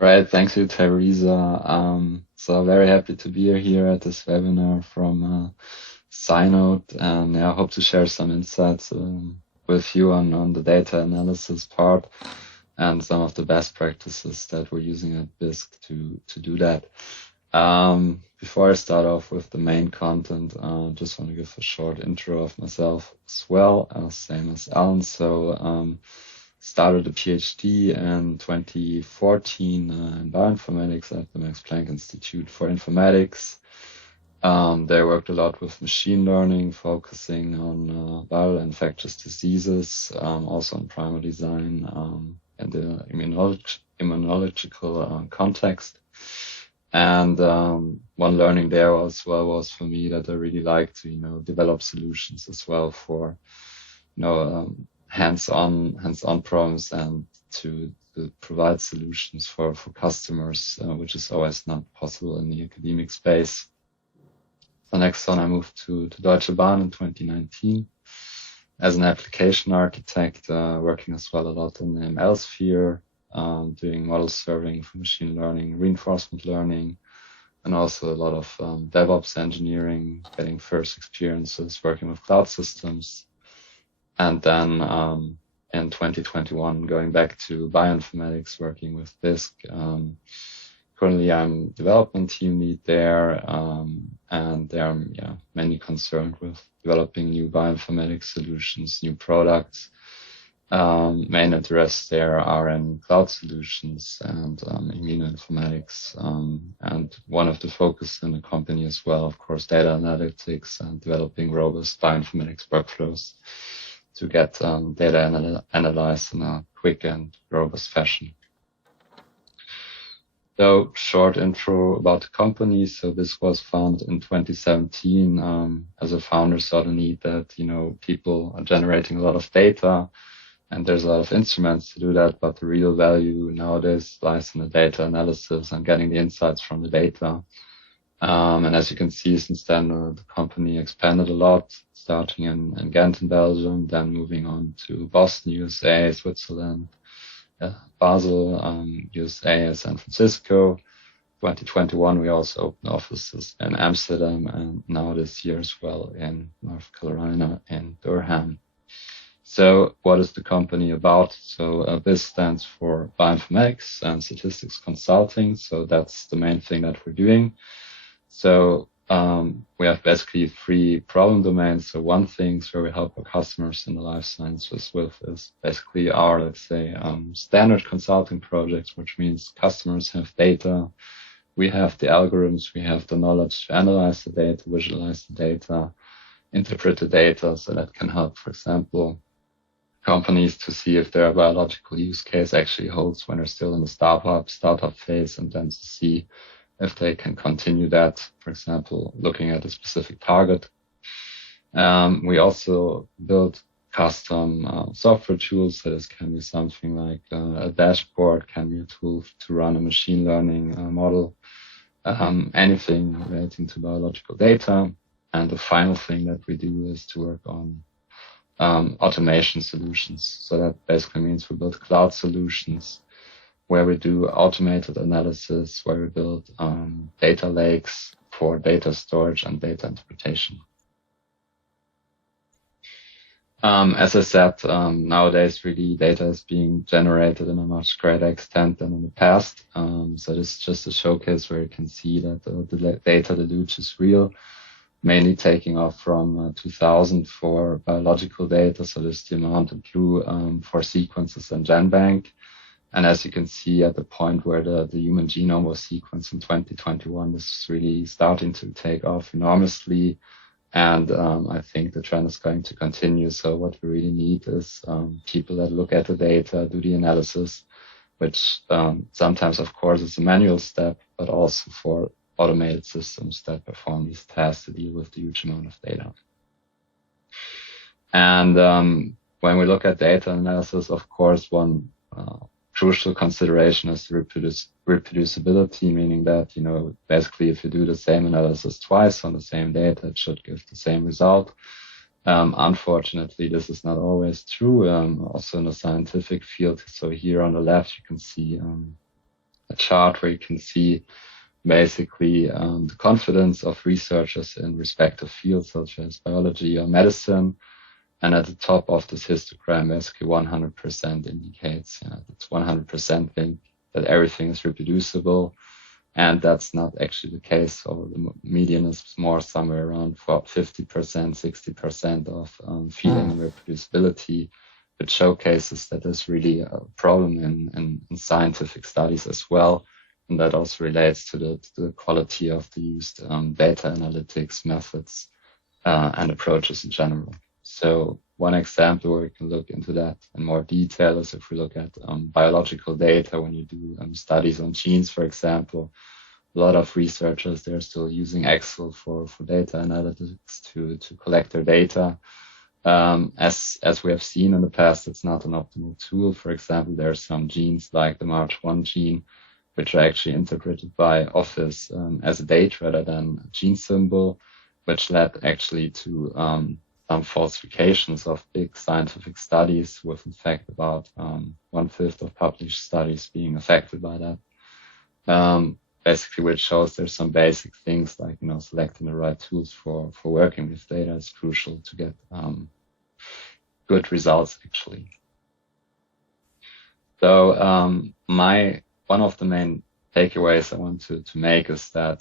Right, thanks you, Teresa. So very happy to be here at this webinar from Synode, and I hope to share some insights with you on the data analysis part and some of the best practices that we're using at BISC to do that. Before I start off with the main content, just want to give a short intro of myself as well, same as Alan. So started a PhD in 2014 in bioinformatics at the Max Planck Institute for Informatics. They worked a lot with machine learning, focusing on viral infectious diseases, also on primer design in the immunological context. And one learning there as well was for me that I really like to, develop solutions as well for, hands-on problems and to provide solutions for customers, which is always not possible in the academic space. So next on, I moved to Deutsche Bahn in 2019 as an application architect, working as well a lot in the ML sphere, doing model serving for machine learning, reinforcement learning, and also a lot of DevOps engineering, getting first experiences working with cloud systems. And then in 2021, going back to bioinformatics, working with BISC. Currently, I'm development team lead there, and there I'm mainly concerned with developing new bioinformatics solutions, new products. Main interests there are in cloud solutions and immunoinformatics, and one of the focus in the company as well, of course, data analytics and developing robust bioinformatics workflows to get data analyzed in a quick and robust fashion. So short intro about the company. So this was founded in 2017. As a founder, saw the need that, people are generating a lot of data and there's a lot of instruments to do that. But the real value nowadays lies in the data analysis and getting the insights from the data. And as you can see, since then, the company expanded a lot, starting in Ghent in Belgium, then moving on to Boston, USA, Switzerland, Basel, USA, San Francisco. 2021, we also opened offices in Amsterdam and now this year as well in North Carolina in Durham. So what is the company about? So this stands for Bioinformatics and Statistics Consulting. So that's the main thing that we're doing. So we have basically three problem domains. So one thing where we help our customers in the life sciences with is basically our, let's say, standard consulting projects, which means customers have data. We have the algorithms, we have the knowledge to analyze the data, visualize the data, interpret the data. So that can help, for example, companies to see if their biological use case actually holds when they're still in the startup phase, and then to see if they can continue that, for example, looking at a specific target. We also build custom software tools. So this can be something like a dashboard, can be a tool to run a machine learning model, anything relating to biological data. And the final thing that we do is to work on automation solutions. So that basically means we build cloud solutions where we do automated analysis, where we build data lakes for data storage and data interpretation. As I said, nowadays really data is being generated in a much greater extent than in the past. So this is just a showcase where you can see that the data deluge is real, mainly taking off from 2000 for biological data. So this is the amount in blue for sequences in GenBank. And as you can see at the point where the human genome was sequenced in 2021, this is really starting to take off enormously. And I think the trend is going to continue. So what we really need is people that look at the data, do the analysis, which sometimes, of course, is a manual step, but also for automated systems that perform these tasks to deal with the huge amount of data. And when we look at data analysis, of course, one crucial consideration is reproducibility, meaning that, basically if you do the same analysis twice on the same data, it should give the same result. Unfortunately, this is not always true, also in the scientific field. So here on the left, you can see a chart where you can see basically the confidence of researchers in respective fields such as biology or medicine. And at the top of this histogram, basically 100% indicates it's 100% think that everything is reproducible. And that's not actually the case. So the median is more somewhere around 50%, 60% of feeling reproducibility, which showcases that there's really a problem in scientific studies as well. And that also relates to the quality of the used data analytics methods and approaches in general. So one example where we can look into that in more detail is if we look at biological data, when you do studies on genes, for example. A lot of researchers, they're still using Excel for data analytics to collect their data. As we have seen in the past, it's not an optimal tool. For example, there are some genes like the MARCH1 gene, which are actually interpreted by Office as a date rather than a gene symbol, which led actually to some falsifications of big scientific studies, with in fact about 1/5 of published studies being affected by that. Basically, which shows there's some basic things like, selecting the right tools for working with data is crucial to get good results, actually. So one of the main takeaways I want to make is that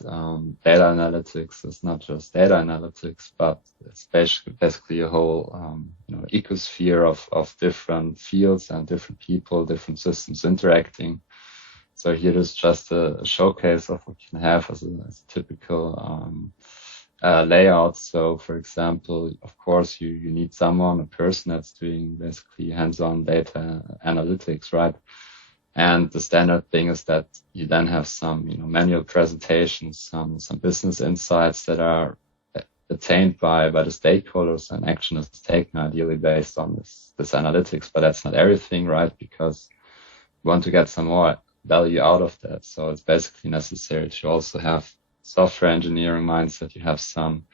data analytics is not just data analytics, but it's basically a whole ecosphere of different fields and different people, different systems interacting. So here is just a showcase of what you can have as a typical layout. So for example, of course, you need a person that's doing basically hands-on data analytics, right? And the standard thing is that you then have some, manual presentations, some business insights that are attained by the stakeholders, and action is taken ideally based on this analytics. But that's not everything, right? Because you want to get some more value out of that. So it's basically necessary to also have software engineering mindset. You have some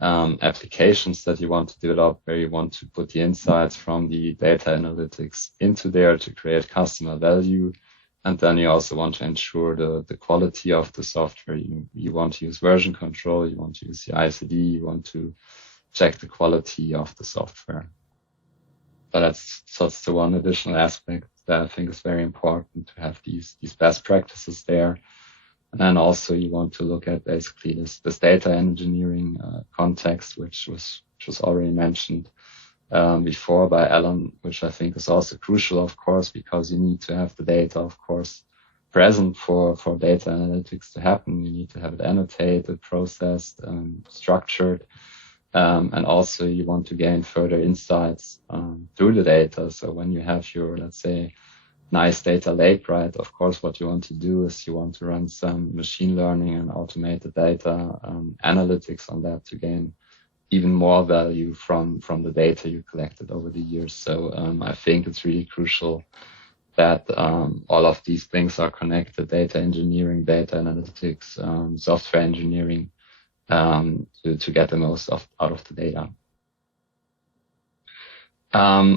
applications that you want to develop where you want to put the insights from the data analytics into there to create customer value. And then you also want to ensure the quality of the software. You want to use version control, you want to use the ICD, you want to check the quality of the software. But that's the one additional aspect that I think is very important, to have these best practices there. And then also you want to look at basically this data engineering context, which was already mentioned before by Alan, which I think is also crucial, of course, because you need to have the data, of course, present for data analytics to happen. You need to have it annotated, processed, structured. And also you want to gain further insights through the data. So when you have your, let's say, nice data lake, right? Of course, what you want to do is you want to run some machine learning and automated data analytics on that to gain even more value from the data you collected over the years. So I think it's really crucial that all of these things are connected: data engineering, data analytics, software engineering, to get the most out of the data.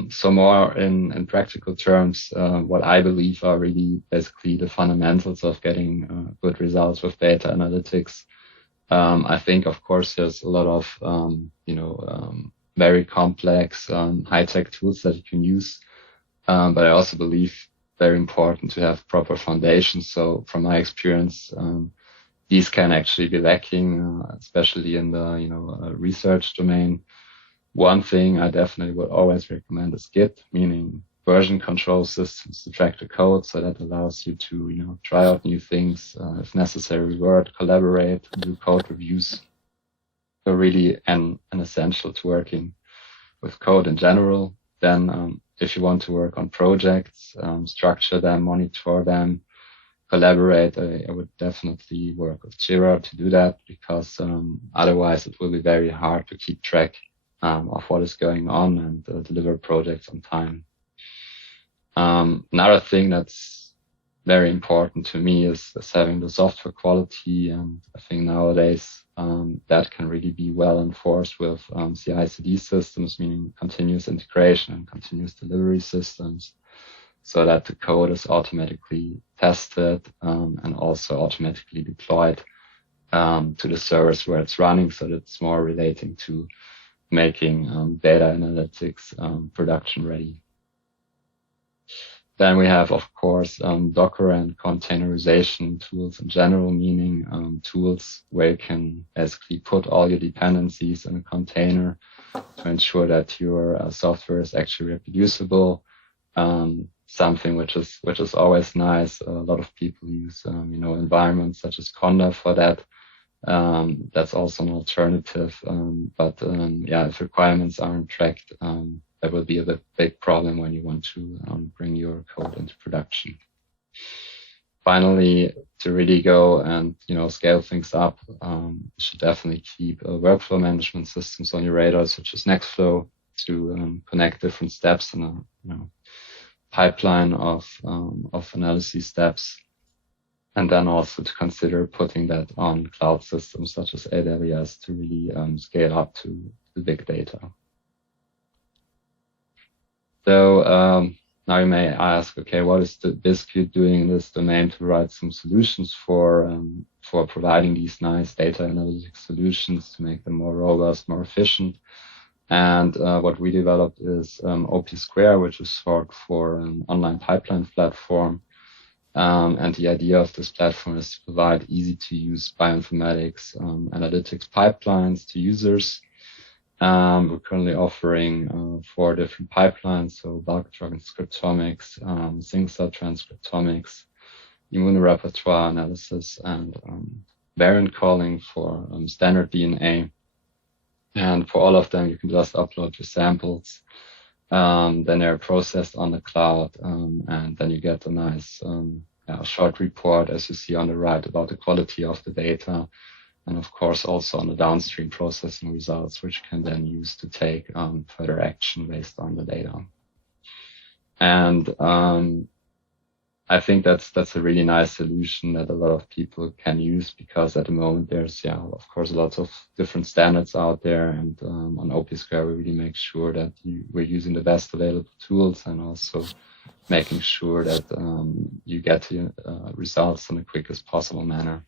So more in practical terms, what I believe are really basically the fundamentals of getting good results with data analytics. I think, of course, there's a lot of, very complex, high-tech tools that you can use. But I also believe very important to have proper foundations. So from my experience, these can actually be lacking, especially in the, research domain. One thing I definitely would always recommend is Git, meaning version control systems to track the code. So that allows you to, try out new things, if necessary, collaborate, do code reviews. So really an essential to working with code in general. Then, if you want to work on projects, structure them, monitor them, collaborate, I would definitely work with Jira to do that, because otherwise it will be very hard to keep track of what is going on and deliver projects on time. Another thing that's very important to me is having the software quality, and I think nowadays that can really be well enforced with CI/CD systems, meaning continuous integration and continuous delivery systems. so that the code is automatically tested and also automatically deployed to the servers where it's running. So that's more relating to making data analytics production ready. Then we have, of course, Docker and containerization tools in general, meaning tools where you can basically put all your dependencies in a container to ensure that your software is actually reproducible. Something which is always nice. A lot of people use, environments such as Conda for that. That's also an alternative. But if requirements aren't tracked, that will be a big problem when you want to bring your code into production. Finally, to really go and scale things up, you should definitely keep workflow management systems on your radar, such as Nextflow, to connect different steps in a pipeline of analysis steps, and then also to consider putting that on cloud systems such as AWS to really scale up to the big data. So now you may ask, okay, what is the Biscuit doing in this domain to write some solutions for providing these nice data analytics solutions to make them more robust, more efficient? And what we developed is OP Square, which is short for an online pipeline platform. And the idea of this platform is to provide easy-to-use bioinformatics analytics pipelines to users. We're currently offering 4 different pipelines, so bulk transcriptomics, single-cell transcriptomics, immunorepertoire analysis, and variant calling for standard DNA. And for all of them, you can just upload your samples. Then they're processed on the cloud, and then you get a nice short report, as you see on the right, about the quality of the data. And of course, also on the downstream processing results, which can then use to take further action based on the data. And I think that's a really nice solution that a lot of people can use, because at the moment there's, of course, lots of different standards out there. And on OP Square, we really make sure that we're using the best available tools, and also making sure that you get the results in the quickest possible manner.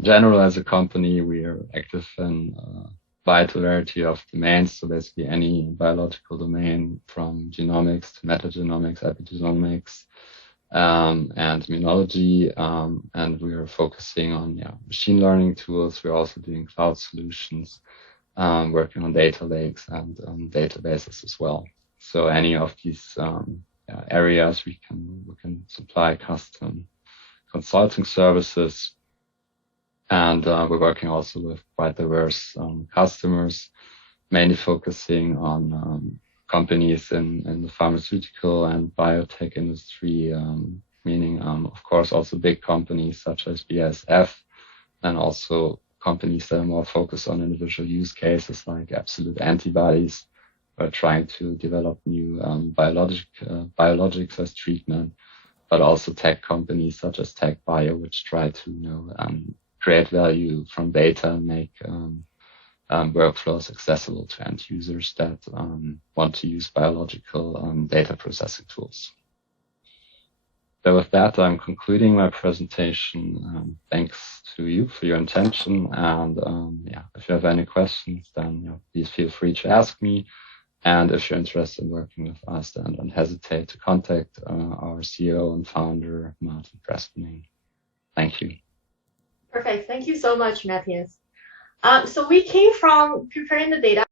In general, as a company, we are active in a wide variety of domains. So basically any biological domain, from genomics to metagenomics, epigenomics, and immunology. And we are focusing on machine learning tools. We're also doing cloud solutions, working on data lakes and databases as well. So any of these areas we can supply custom consulting services. And we're working also with quite diverse customers, mainly focusing on companies in the pharmaceutical and biotech industry, meaning, of course, also big companies such as BASF, and also companies that are more focused on individual use cases like Absolute Antibodies, who are trying to develop new biologics as treatment, but also tech companies such as TechBio, which try to create value from data and make workflows accessible to end users that want to use biological data processing tools. So with that, I'm concluding my presentation. Thanks to you for your attention. And if you have any questions, then please feel free to ask me. And if you're interested in working with us, then don't hesitate to contact our CEO and founder, Martin Prespening. Thank you. Perfect. Thank you so much, Matthias. So we came from preparing the data